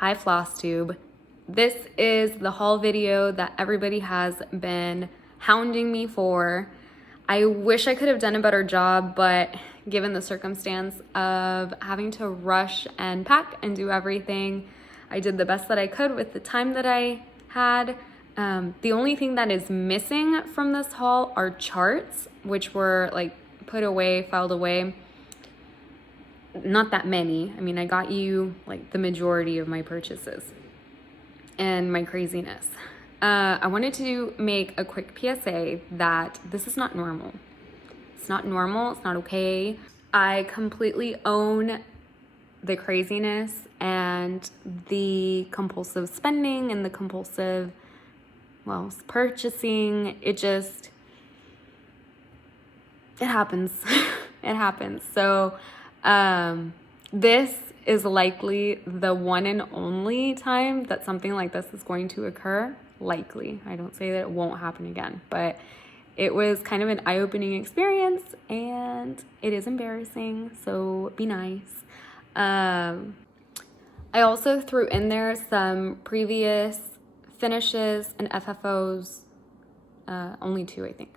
Hi Flosstube. This is the haul video that everybody has been hounding me for. I wish I could have done a better job, but given the circumstance of having to rush and pack and do everything, I did the best that I could with the time that I had. The only thing that is missing from this haul are charts, which were like put away, filed away. Not that many. I mean, I got you like the majority of my purchases and my craziness. I wanted to make a quick PSA that this is not normal. It's not normal. It's not okay. I completely own the craziness and the compulsive spending and the compulsive, well, purchasing. It happens. It happens. So, this is likely the one and only time that something like this is going to occur. Likely. I don't say that it won't happen again, but it was kind of an eye-opening experience and it is embarrassing, so be nice. I also threw in there some previous finishes and FFOs, only 2, I think.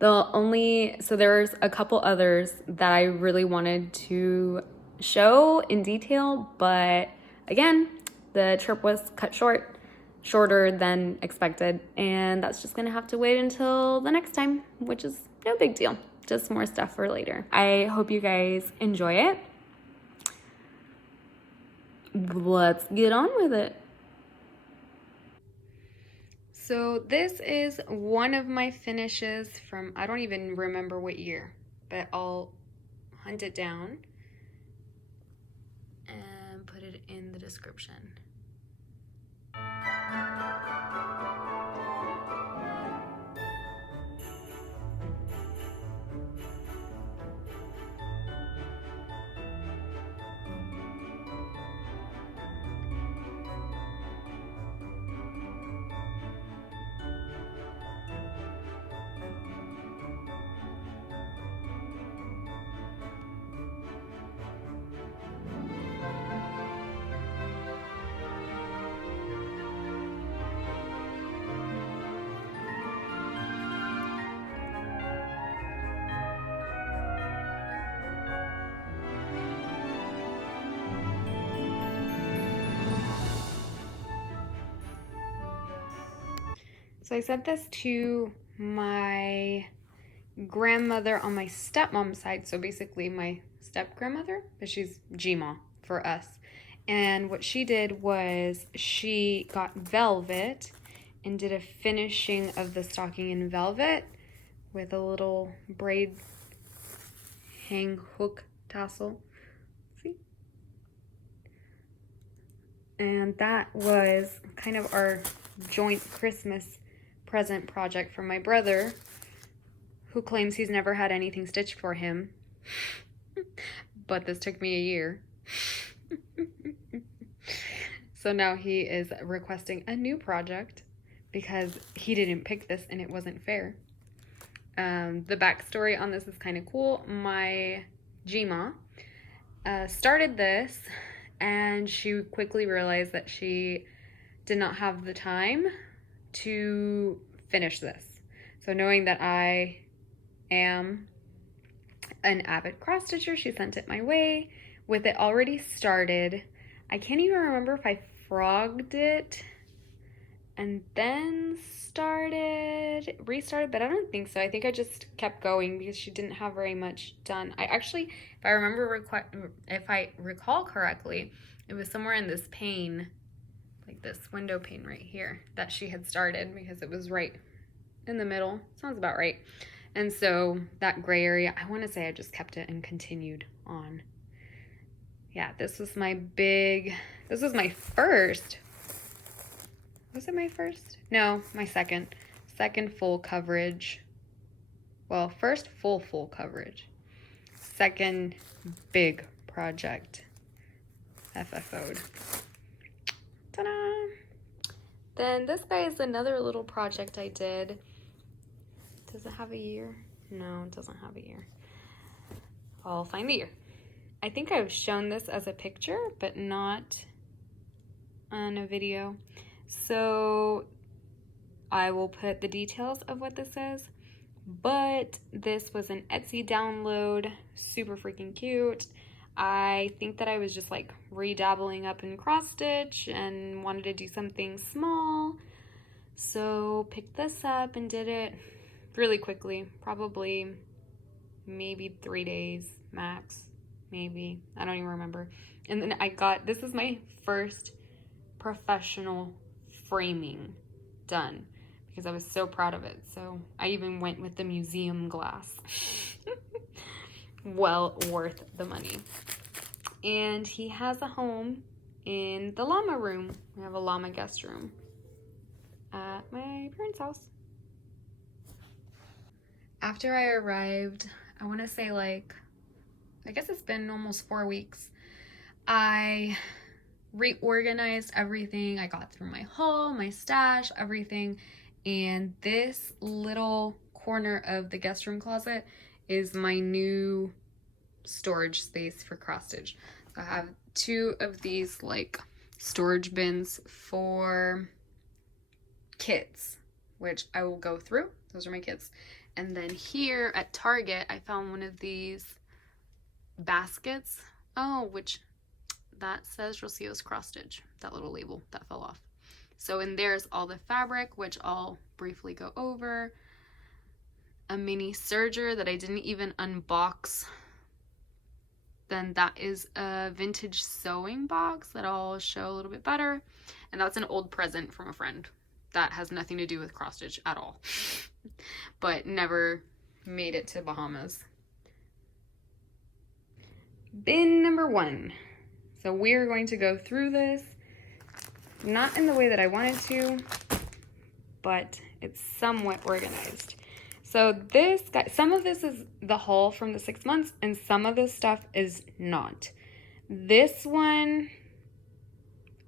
So there's a couple others that I really wanted to show in detail, but again, the trip was cut shorter than expected, and that's just gonna have to wait until the next time, which is no big deal, just more stuff for later. I hope you guys enjoy it. Let's get on with it. So this is one of my finishes from, I don't even remember what year, but I'll hunt it down and put it in the description. So I sent this to my grandmother on my stepmom's side, so basically my step-grandmother, but she's Gma for us. And what she did was she got velvet and did a finishing of the stocking in velvet with a little braid hang hook tassel. See? And that was kind of our joint Christmas present project from my brother, who claims he's never had anything stitched for him. But this took me a year. So now he is requesting a new project because he didn't pick this and it wasn't fair. The backstory on this is kind of cool. My Gma started this and she quickly realized that she did not have the time to finish this. So knowing that I am an avid cross stitcher, she sent it my way with it already started. I can't even remember if I frogged it and then restarted, but I don't think so. I think I just kept going because she didn't have very much done. I actually, if I recall correctly, it was somewhere in this pane, like this window pane right here, that she had started because it was right in the middle. Sounds about right. And so that gray area, I want to say I just kept it and continued on. Yeah, this was my first. Was it my first? No, my second full coverage. Well, first full coverage. Second big project FFO'd. Ta-da! Then this guy is another little project I did. Does it have a year? No, it doesn't have a year. I'll find the year. I think I've shown this as a picture, but not on a video. So I will put the details of what this is. But this was an Etsy download, super freaking cute. I think that I was just like redabbling up in cross stitch and wanted to do something small. So picked this up and did it really quickly, probably maybe 3 days max, maybe, I don't even remember. And then I got, this is my first professional framing done because I was so proud of it. So I even went with the museum glass. Well worth the money. And he has a home in the llama room. We have a llama guest room at my parents' house. After I arrived, I want to say like, I guess it's been almost 4 weeks, I reorganized everything. I got through my haul, my stash, everything. And this little corner of the guest room closet is my new storage space for cross stitch. So I have 2 of these like storage bins for kits, which I will go through. Those are my kits. And then here at Target, I found one of these baskets. Oh, which that says Rocío's cross stitch, that little label that fell off. So in there's all the fabric, which I'll briefly go over. A mini serger that I didn't even unbox. Then that is a vintage sewing box that I'll show a little bit better. And that's an old present from a friend. That has nothing to do with cross stitch at all. But never made it to Bahamas. Bin number 1. So we're going to go through this, not in the way that I wanted to, but it's somewhat organized. So this guy, some of this is the haul from the 6 months and some of this stuff is not. This one,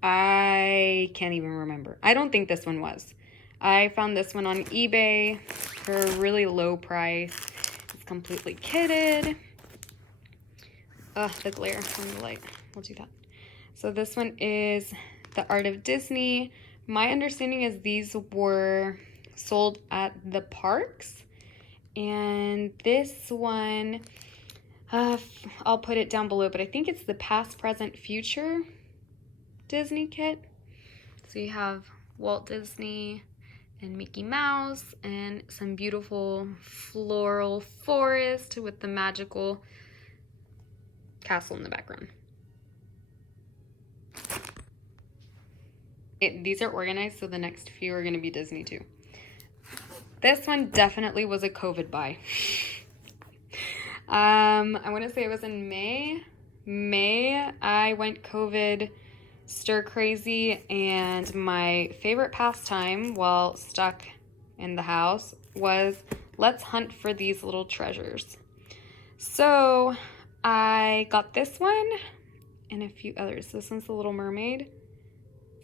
I can't even remember. I don't think this one was. I found this one on eBay for a really low price. It's completely kitted. Ugh, the glare from the light. We'll do that. So this one is The Art of Disney. My understanding is these were sold at the parks. And this one, I'll put it down below, but I think it's the Past, Present, Future Disney kit. So you have Walt Disney and Mickey Mouse and some beautiful floral forest with the magical castle in the background. These are organized, so the next few are going to be Disney too. This one definitely was a COVID buy. I want to say it was in May. I went COVID stir crazy, and my favorite pastime while stuck in the house was let's hunt for these little treasures. So I got this one and a few others. This one's the Little Mermaid.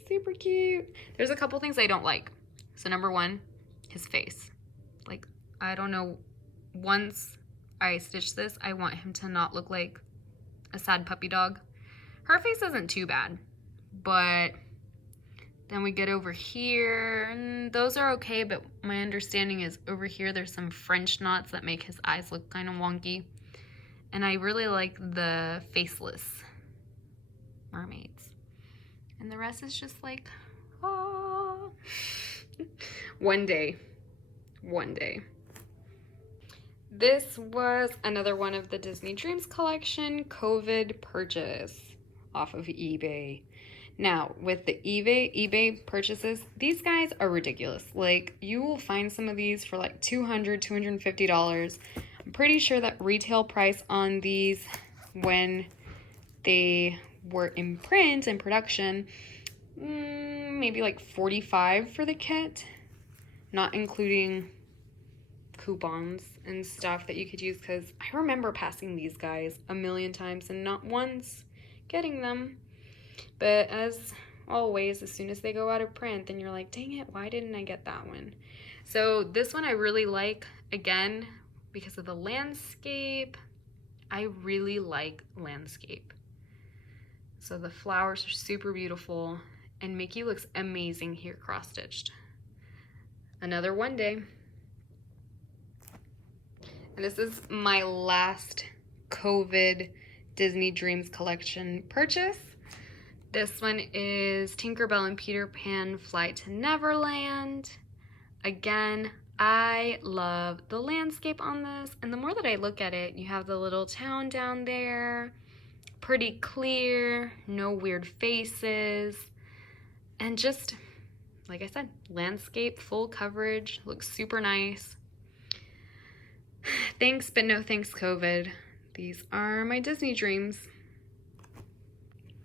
Super cute. There's a couple things I don't like. So number 1, his face. Like, I don't know, once I stitch this, I want him to not look like a sad puppy dog. Her face isn't too bad, but then we get over here, and those are okay, but my understanding is over here there's some French knots that make his eyes look kind of wonky. And I really like the faceless mermaids. And the rest is just like, ah. One day. This was another one of the Disney Dreams collection COVID purchase off of eBay. Now, with the eBay purchases, these guys are ridiculous. Like, you will find some of these for like $200, $250. I'm pretty sure that retail price on these when they were in print and production, maybe like $45 for the kit, not including coupons and stuff that you could use, because I remember passing these guys a million times and not once getting them. But as always, as soon as they go out of print, then you're like, dang it, why didn't I get that one? So this one I really like, again, because of the landscape. I really like landscape. So the flowers are super beautiful, And Mickey looks amazing here cross-stitched. Another one day. And this is my last COVID Disney Dreams collection purchase. This one is Tinkerbell and Peter Pan Fly to Neverland. Again, I love the landscape on this, and the more that I look at it, you have the little town down there, pretty clear, no weird faces, and just, like I said, landscape, full coverage, looks super nice. Thanks, but no thanks, COVID. These are my Disney dreams.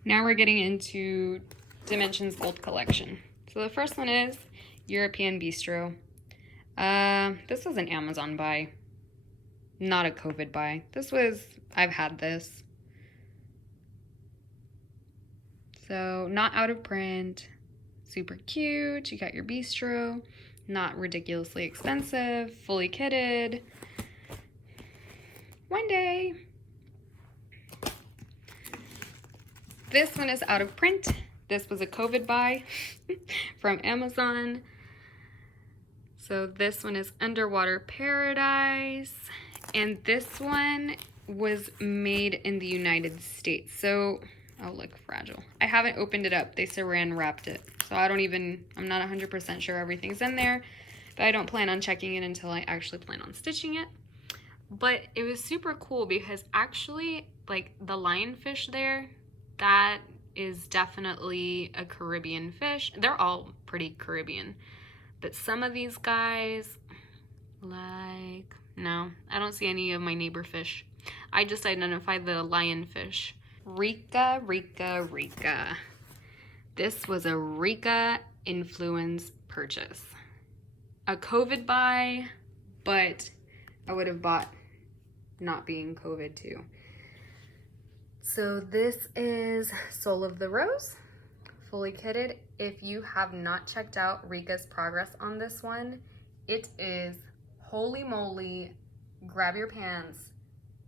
Now we're getting into Dimensions Gold Collection. So the first one is European Bistro. This was an Amazon buy, not a COVID buy. I've had this. So not out of print, super cute. You got your bistro, not ridiculously expensive, fully kitted. One day. This one is out of print. This was a COVID buy from Amazon. So this one is Underwater Paradise, and this one was made in the United States. So, oh look, fragile. I haven't opened it up. They saran wrapped it. So I'm not 100% sure everything's in there, but I don't plan on checking it until I actually plan on stitching it. But it was super cool because actually, like the lionfish there, that is definitely a Caribbean fish. They're all pretty Caribbean. But some of these guys, like, no, I don't see any of my neighbor fish. I just identified the lionfish. Rika, Rika, Rika. This was a Rika influence purchase. A COVID buy, but I would have bought not being COVID too. So this is Soul of the Rose, fully kitted. If you have not checked out Rika's progress on this one, it is holy moly, grab your pants,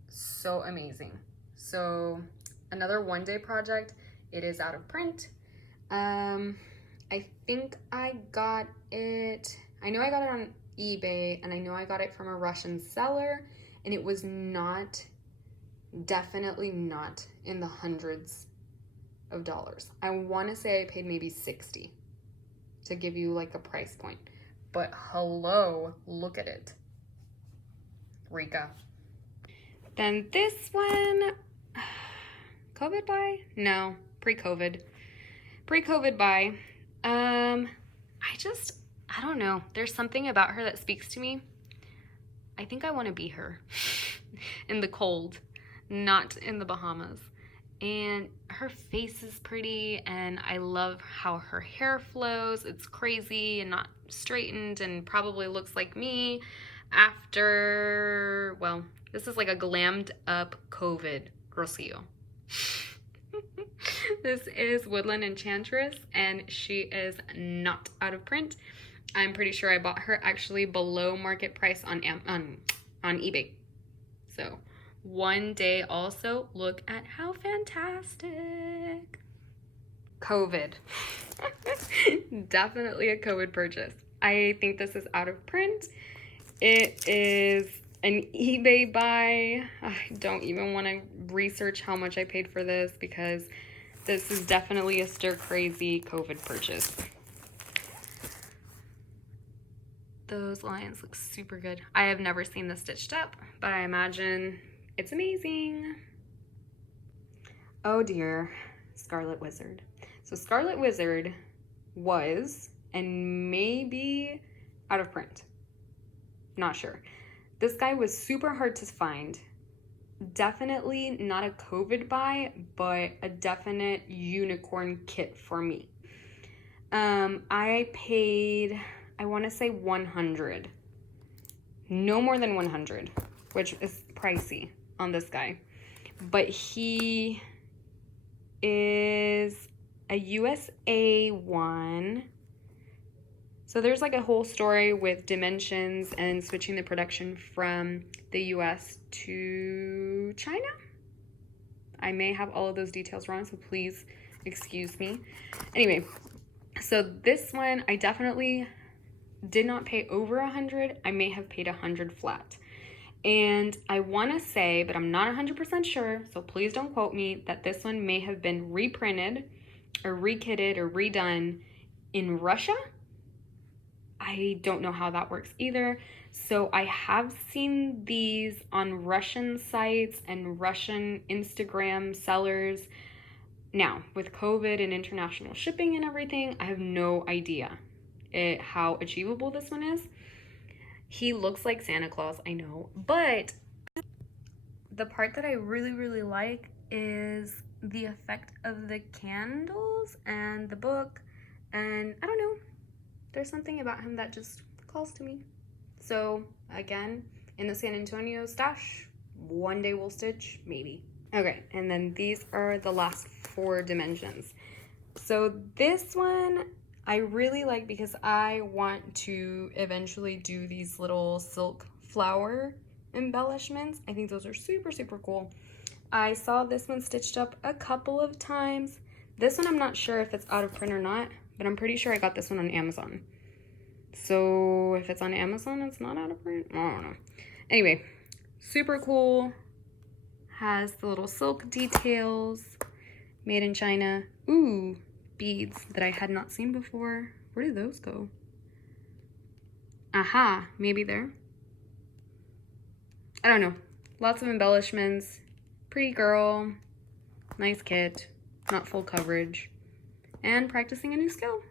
so amazing. So another one-day project. It is out of print. I think I got it, I know I got it on eBay, and I know I got it from a Russian seller, and it was definitely not in the hundreds of dollars. I want to say I paid maybe 60 to give you like a price point. But hello, look at it. Rika. Then this one, COVID buy? No, pre-COVID. Pre-COVID buy. I don't know. There's something about her that speaks to me. I think I want to be her in the cold, not in the Bahamas. And her face is pretty, and I love how her hair flows. It's crazy and not straightened, and probably looks like me after, well, this is like a glammed up COVID Rocío. This is Woodland Enchantress, and she is not out of print. I'm pretty sure I bought her actually below market price on eBay. So one day also, look at how fantastic. COVID. Definitely a COVID purchase. I think this is out of print. It is an eBay buy. I don't even want to research how much I paid for this because this is definitely a stir crazy COVID purchase. Those lions look super good. I have never seen this stitched up, but I imagine it's amazing. Oh dear, Scarlet Wizard. So Scarlet Wizard was, and maybe out of print. Not sure. This guy was super hard to find. Definitely not a COVID buy, but a definite unicorn kit for me. I paid, I want to say 100. No more than 100, which is pricey on this guy. But he is a USA one. So there's like a whole story with Dimensions and switching the production from the US to China. I may have all of those details wrong, so please excuse me. Anyway, So this one, I definitely did not pay over 100. I may have paid 100 flat. And I want to say, but I'm not 100% sure, so please don't quote me, that this one may have been reprinted or rekitted or redone in Russia. I don't know how that works either. So I have seen these on Russian sites and Russian Instagram sellers. Now, with COVID and international shipping and everything, I have no idea how achievable this one is. He looks like Santa Claus, I know, but the part that I really, really like is the effect of the candles and the book, and I don't know, there's something about him that just calls to me. So again, in the San Antonio stash, one day we'll stitch, maybe. Okay, and then these are the last 4 dimensions. So this one I really like because I want to eventually do these little silk flower embellishments. I think those are super, super cool. I saw this one stitched up a couple of times. This one I'm not sure if it's out of print or not, but I'm pretty sure I got this one on Amazon. So if it's on Amazon, it's not out of print? I don't know. Anyway, super cool. Has the little silk details, made in China. Ooh, beads that I had not seen before. Where did those go? Aha, maybe there. I don't know. Lots of embellishments. Pretty girl. Nice kit. Not full coverage. And practicing a new skill.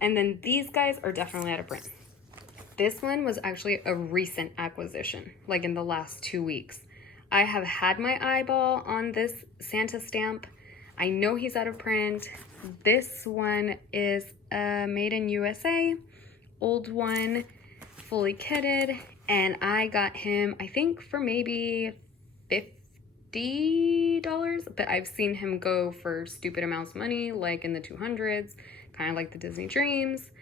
And then these guys are definitely out of print. This one was actually a recent acquisition, like in the last 2 weeks. I have had my eyeball on this Santa stamp. I know he's out of print. This one is a made in USA, old one, fully kitted, and I got him, I think, for maybe $50, but I've seen him go for stupid amounts of money, like in the 200s, kind of like the Disney Dreams.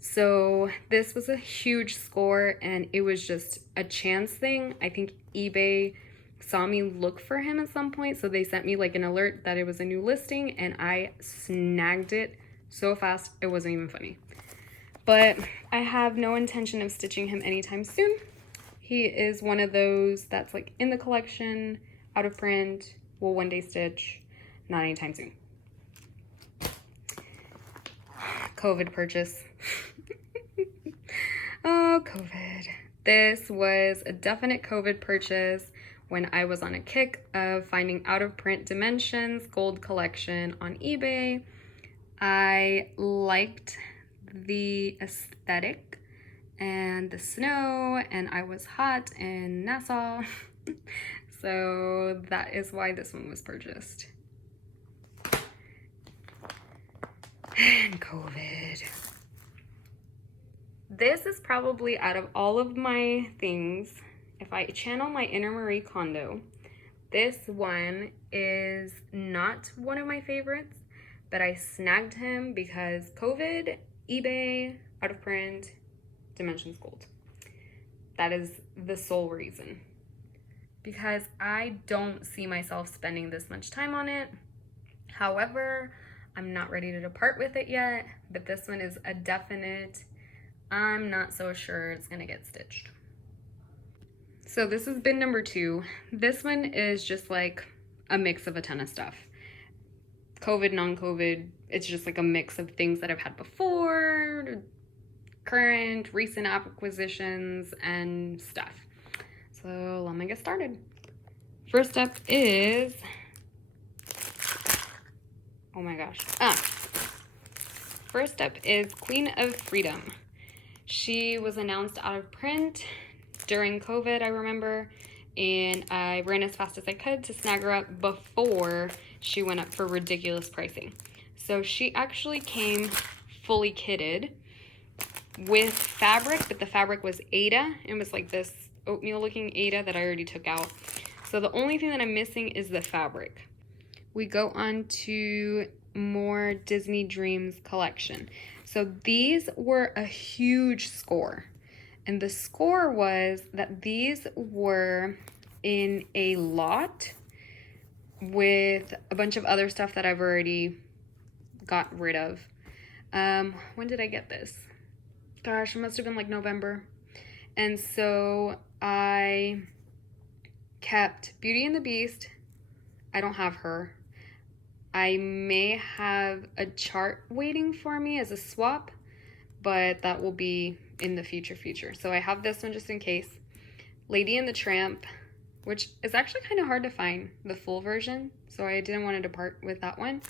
So this was a huge score, and it was just a chance thing. I think eBay saw me look for him at some point, so they sent me like an alert that it was a new listing, and I snagged it so fast it wasn't even funny. But I have no intention of stitching him anytime soon. He is one of those that's like in the collection, out of print, will one day stitch, not anytime soon. COVID purchase. Oh, COVID. This was a definite COVID purchase when I was on a kick of finding out of print dimensions gold collection on eBay. I liked the aesthetic and the snow, and I was hot in Nassau. So that is why this one was purchased. And COVID. This is probably, out of all of my things, if I channel my inner Marie Kondo, this one is not one of my favorites, but I snagged him because COVID, eBay, out of print, dimensions gold. That is the sole reason. Because I don't see myself spending this much time on it. However, I'm not ready to depart with it yet, but this one is a definite, I'm not so sure it's gonna get stitched. So this has been number 2. This one is just like a mix of a ton of stuff. COVID, non-COVID, it's just like a mix of things that I've had before, current, recent acquisitions, and stuff. So let me get started. First up is, oh my gosh. First up is Queen of Freedom. She was announced out of print during COVID, I remember, and I ran as fast as I could to snag her up before she went up for ridiculous pricing. So she actually came fully kitted with fabric, but the fabric was Aida. It was like this oatmeal looking Aida that I already took out. So the only thing that I'm missing is the fabric. We go on to more Disney Dreams collection. So these were a huge score. And the score was that these were in a lot with a bunch of other stuff that I've already got rid of. When did I get this? Gosh, it must have been like November. And so I kept Beauty and the Beast. I don't have her. I may have a chart waiting for me as a swap, but that will be in the future. So I have this one just in case. Lady and the Tramp, which is actually kind of hard to find, the full version, so I didn't want to depart with that one.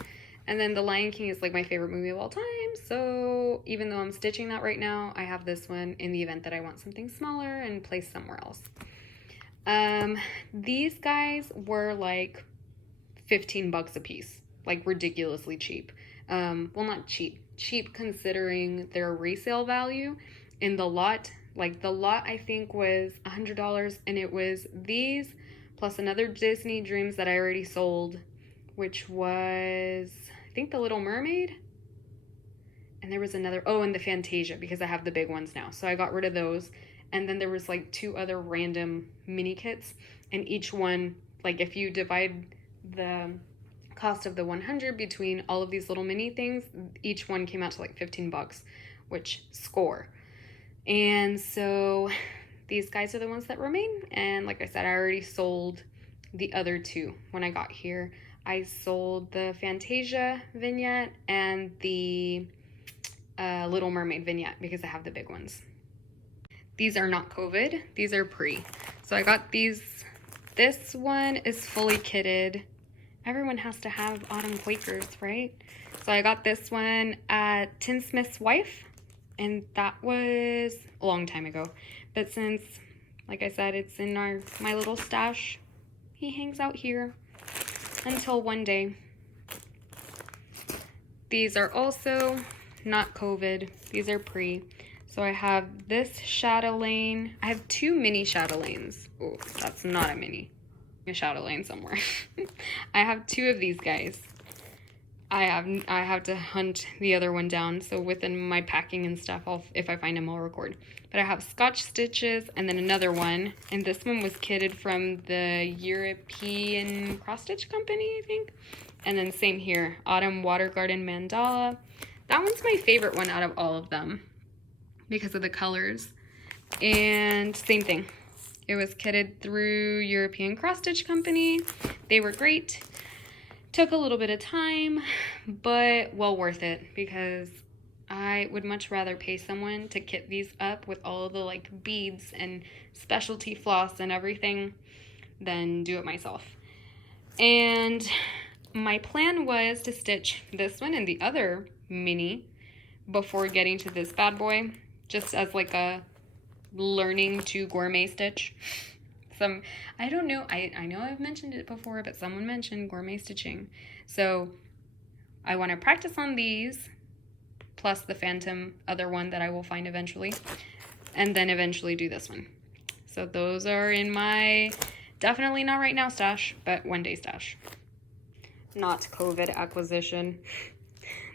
And then The Lion King is like my favorite movie of all time, so even though I'm stitching that right now, I have this one in the event that I want something smaller and placed somewhere else. These guys were like 15 bucks a piece, like ridiculously cheap. Well, not cheap considering their resale value. In the lot, like the lot I think was $100, and it was these plus another Disney Dreams that I already sold, which was I think the Little Mermaid, and there was another, oh, and the Fantasia, because I have the big ones now, so I got rid of those. And then there was like 2 other random mini kits, and each one, like if you divide the cost of the 100 between all of these little mini things, each one came out to like 15 bucks, which score. And so these guys are the ones that remain. And like I said, I already sold the other 2 when I got here. I sold the Fantasia vignette and the Little Mermaid vignette because I have the big ones. These are not COVID, these are pre. So I got these. This one is fully kitted. Everyone has to have autumn Quakers, right? So I got this one at Tinsmith's Wife, and that was a long time ago. But since, like I said, it's in my little stash, he hangs out here until one day. These are also not COVID, these are pre. So I have this Chatelaine. I have 2 mini Chatelaines. Oh, that's not a mini. A Chatelaine somewhere. I have 2 of these guys. I have to hunt the other one down. So within my packing and stuff, if I find him, I'll record. But I have Scotch Stitches and then another one. And this one was kitted from the European Cross Stitch Company, I think. And then same here, Autumn Water Garden Mandala. That one's my favorite one out of all of them because of the colors. And same thing. It was kitted through European Cross Stitch Company. They were great. Took a little bit of time, but well worth it because I would much rather pay someone to kit these up with all of the like beads and specialty floss and everything than do it myself. And my plan was to stitch this one and the other mini before getting to this bad boy, just as like a learning to gourmet stitch. I don't know, I know I've mentioned it before, but someone mentioned gourmet stitching. So I want to practice on these, plus the Phantom other one that I will find eventually, and then eventually do this one. So those are in my definitely not right now stash, but one day stash. Not COVID acquisition.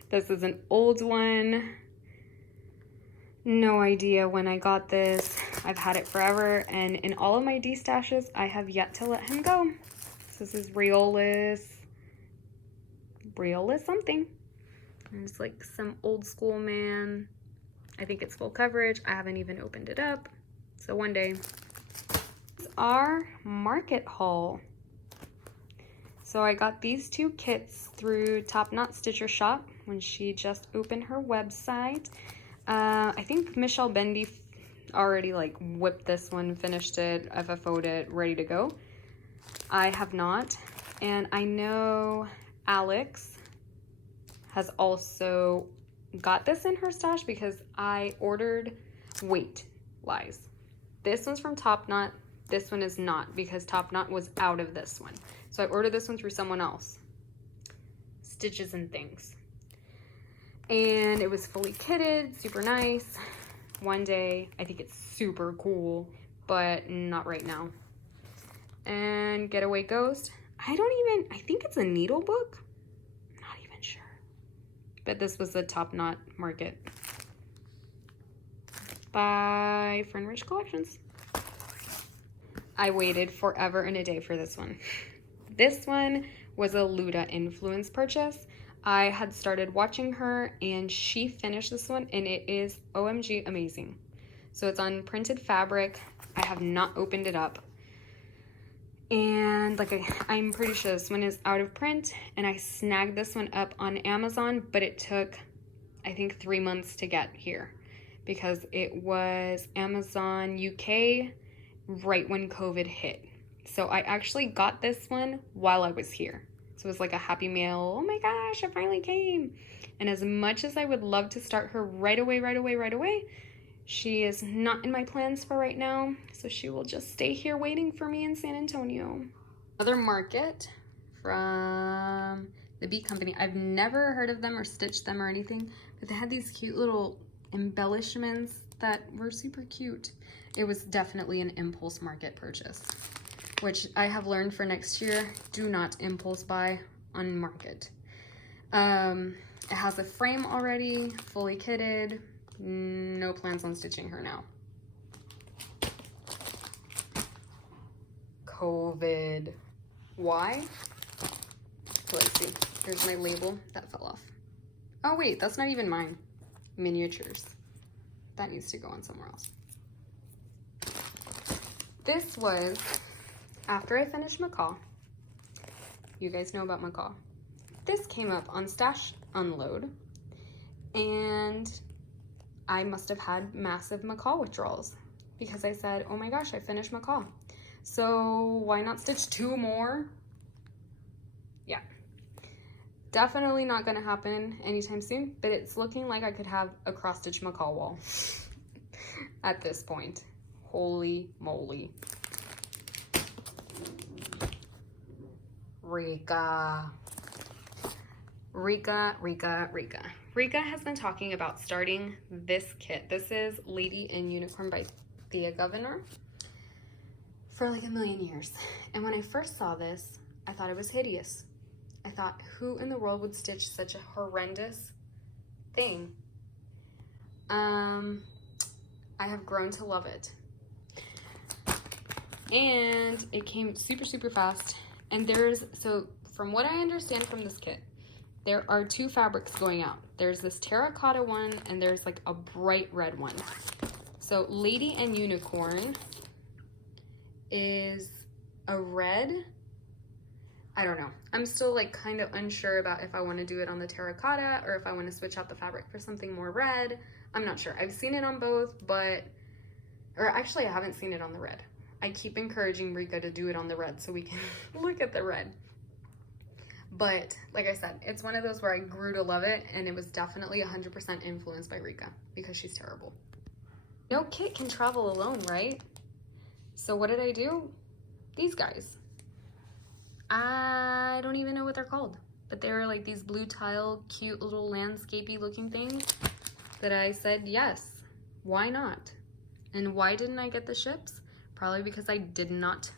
This is an old one. No idea when I got this. I've had it forever, and in all of my D-stashes, I have yet to let him go. So this is Riolis something. And it's like some old school man. I think it's full coverage. I haven't even opened it up. So one day. These are market haul. So I got these 2 kits through Top Knot Stitcher Shop when she just opened her website. I think Michelle Bendy already like whipped this one, finished it, FFO'd it, ready to go. I have not. And I know Alex has also got this in her stash because I ordered, wait, lies. This one's from Top Knot. This one is not because Top Knot was out of this one. So I ordered this one through someone else. Stitches and Things. And it was fully kitted, super nice. One day, I think it's super cool, but not right now. And Getaway Ghost. I think it's a needle book. Not even sure. But this was the Top Knot Market by Fern Ridge Collections. I waited forever and a day for this one. This one was a Luda influence purchase. I had started watching her and she finished this one and it is OMG amazing. So it's on printed fabric. I have not opened it up. And like I'm pretty sure this one is out of print, and I snagged this one up on Amazon, but it took I think 3 months to get here because it was Amazon UK right when COVID hit. So I actually got this one while I was here. So it was like a happy mail. Oh my gosh, it finally came. And as much as I would love to start her right away, she is not in my plans for right now. So she will just stay here waiting for me in San Antonio. Another market from the Bee Company. I've never heard of them or stitched them or anything, but they had these cute little embellishments that were super cute. It was definitely an impulse market purchase, which I have learned for next year, do not impulse buy on market. It has a frame already, fully kitted, no plans on stitching her now. COVID. Why? Let's see, here's my label that fell off. Oh wait, that's not even mine. Miniatures. That needs to go on somewhere else. This was after I finished Macaw. You guys know about Macaw. This came up on Stash Unload, and I must have had massive Macaw withdrawals because I said, oh my gosh, I finished Macaw. So why not stitch 2 more? Yeah. Definitely not gonna happen anytime soon, but it's looking like I could have a cross-stitch Macaw wall at this point. Holy moly. Rika has been talking about starting this kit. This is Lady in Unicorn by Thea Governor for like a million years. And when I first saw this, I thought it was hideous. I thought, who in the world would stitch such a horrendous thing? I have grown to love it. And it came super fast. And so from what I understand from this kit, there are 2 fabrics going out. There's this terracotta one and there's like a bright red one. So Lady and Unicorn is a red. I don't know. I'm still like kind of unsure about if I want to do it on the terracotta or if I want to switch out the fabric for something more red. I'm not sure. I've seen it on both, or actually I haven't seen it on the red. I keep encouraging Rika to do it on the red so we can look at the red. But like I said, it's one of those where I grew to love it, and it was definitely 100% influenced by Rika because she's terrible. No kit can travel alone, right? So what did I do? These guys. I don't even know what they're called, but they were like these blue tile, cute little landscapey looking things that I said, yes, why not? And why didn't I get the ships? Probably because I did not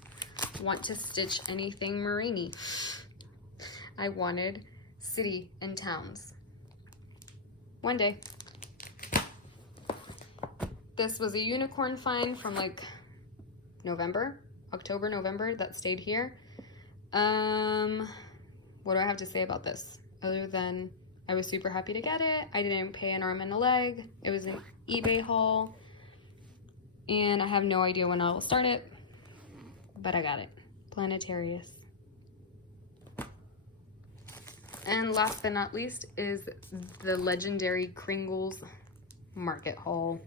want to stitch anything marine-y. I wanted city and towns. One day. This was a unicorn find from like October, November that stayed here. What do I have to say about this? Other than I was super happy to get it. I didn't pay an arm and a leg. It was an eBay haul. And I have no idea when I'll start it, but I got it. Planetarius. And last but not least is the legendary Kringles market haul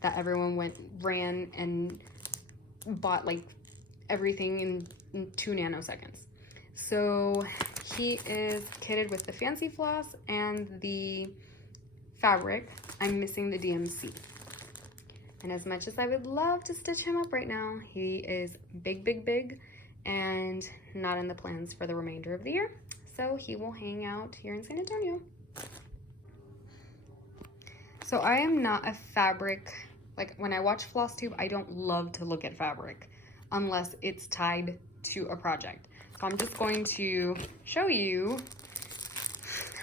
that everyone ran and bought like everything in 2 nanoseconds. So he is kitted with the fancy floss and the fabric. I'm missing the DMC. And as much as I would love to stitch him up right now, he is big and not in the plans for the remainder of the year. So he will hang out here in San Antonio. So I am not a fabric, like when I watch Flosstube, I don't love to look at fabric unless it's tied to a project. So I'm just going to show you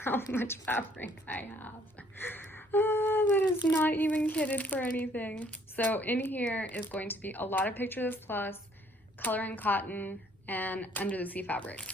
how much fabric I have. That is not even kitted for anything. So in here is going to be a lot of Picture This Plus, Color and Cotton, and Under the Sea fabrics.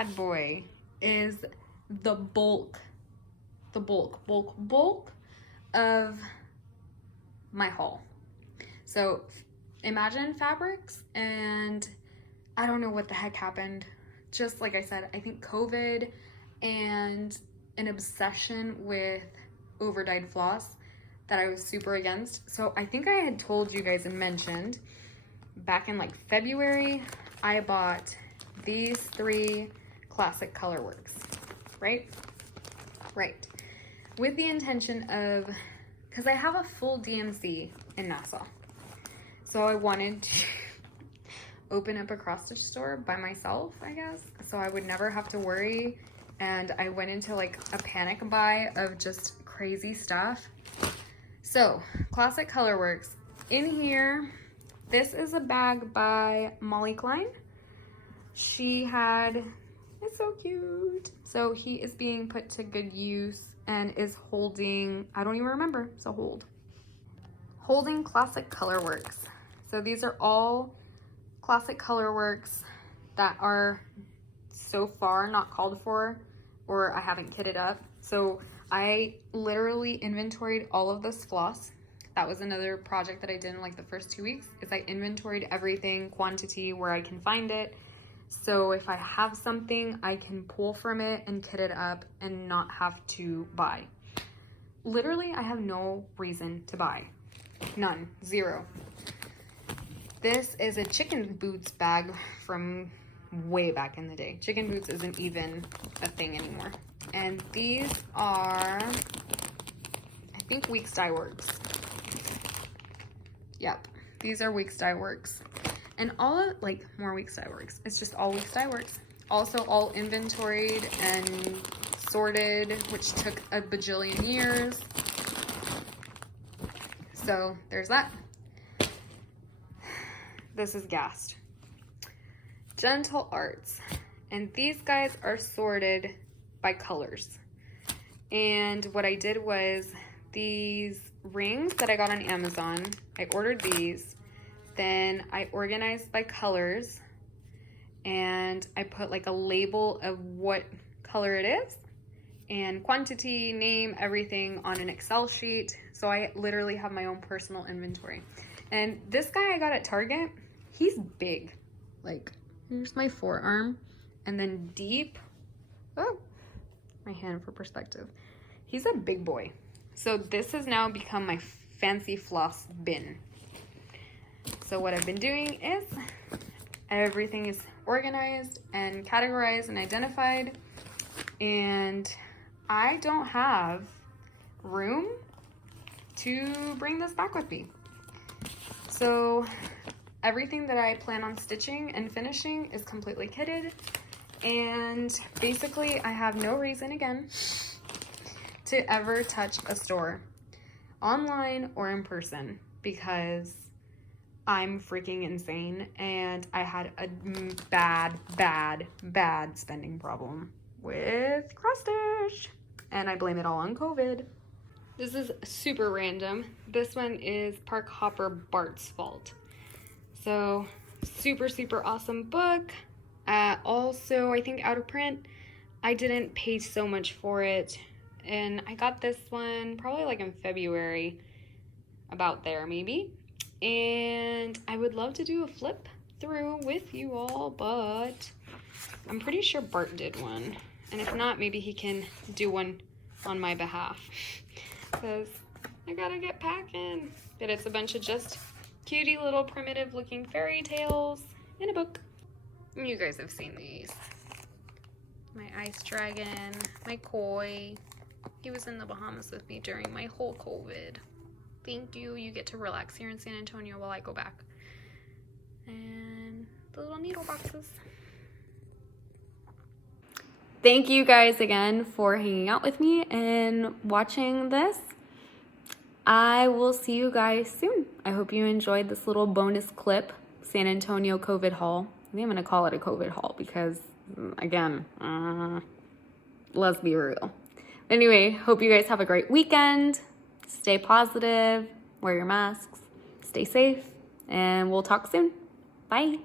bad boy is the bulk of my haul. So imagine fabrics, and I don't know what the heck happened. Just like I said, I think COVID and an obsession with over-dyed floss that I was super against. So I think I had told you guys and mentioned back in like February, I bought these 3 classic colorworks, right? Right. With the intention of, because I have a full DMC in Nassau. So I wanted to open up a cross-stitch store by myself, I guess. So I would never have to worry. And I went into like a panic buy of just crazy stuff. So, Classic Colorworks. In here, this is a bag by Molly Klein. She had, it's so cute. So he is being put to good use and is holding, I don't even remember, so holding Classic Colorworks. So these are all Classic Colorworks that are so far not called for, or I haven't kitted up. So I literally inventoried all of this floss. That was another project that I did in like the first 2 weeks, is I inventoried everything, quantity, where I can find it. So if I have something, I can pull from it and kit it up and not have to buy. Literally, I have no reason to buy. None. Zero. This is a Chicken Boots bag from way back in the day. Chicken Boots isn't even a thing anymore. And these are, I think, Weeks Dye Works. Yep, these are Weeks Dye Works. And all of, like, more Weeks Dye Works. It's just all Weeks Dye Works. Also all inventoried and sorted, which took a bajillion years. So there's that. This is gassed. Gentle Arts. And these guys are sorted by colors. And what I did was these rings that I got on Amazon, I ordered these. Then I organized by colors, and I put like a label of what color it is and quantity, name, everything on an Excel sheet. So I literally have my own personal inventory. And this guy I got at Target, he's big. Like, here's my forearm, and then deep, oh, my hand for perspective. He's a big boy. So this has now become my fancy floss bin. So what I've been doing is everything is organized and categorized and identified, and I don't have room to bring this back with me. So everything that I plan on stitching and finishing is completely kitted, and basically I have no reason again to ever touch a store, online or in person, because I'm freaking insane, and I had a bad spending problem with cross stitch, and I blame it all on COVID. This is super random. This one is Park Hopper Bart's fault. So super awesome book. Also, I think out of print. I didn't pay so much for it, and I got this one probably like in February, about there maybe. And I would love to do a flip through with you all, but I'm pretty sure Bart did one. And if not, maybe he can do one on my behalf, because I gotta get packing. But it's a bunch of just cutie little primitive looking fairy tales in a book. You guys have seen these. My ice dragon, my koi. He was in the Bahamas with me during my whole COVID. Thank you. You get to relax here in San Antonio while I go back. And the little needle boxes. Thank you guys again for hanging out with me and watching this. I will see you guys soon. I hope you enjoyed this little bonus clip, San Antonio COVID haul. I think I'm going to call it a COVID haul because, again, let's be real. Anyway, hope you guys have a great weekend. Stay positive, wear your masks, stay safe, and we'll talk soon. Bye.